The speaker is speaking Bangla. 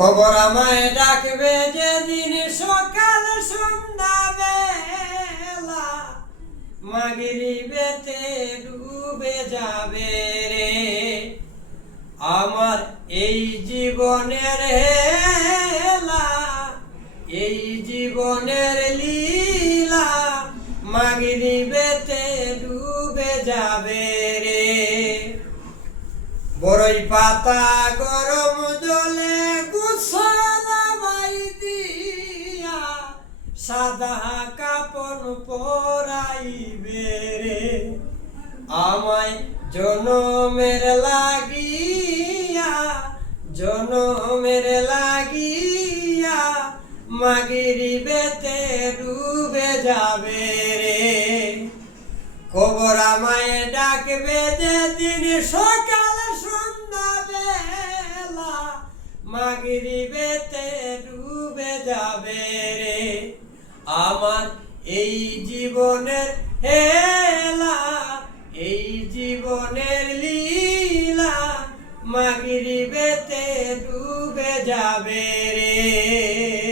কবর আমায় ডাকবে যেদিন সকাল সন্ধ্যা বেলা, মাগরিবেতে ডুবে যাবে রে আমার এই জীবনের হেলা, এই জীবনের লীলা, মাগরিবেতে ডুবে যাবে রে। বড়ই পাতা গরম জলে গোসল দিয়া, সাদা কাপড় পরাইবে রে আমায় জনমের লাগিয়া, জনমের লাগিয়া, মাগরিবেতে ডুবে যাবে রে। কবর আমায় ডাকবে যেদিন সকাল সন্ধ্যা বেলা, মাগরিবেতে ডুবে যাবে রে আমার এই জীবনের হেলা, এই জীবনের লীলা, মাগরিবেতে ডুবে যাবে রে।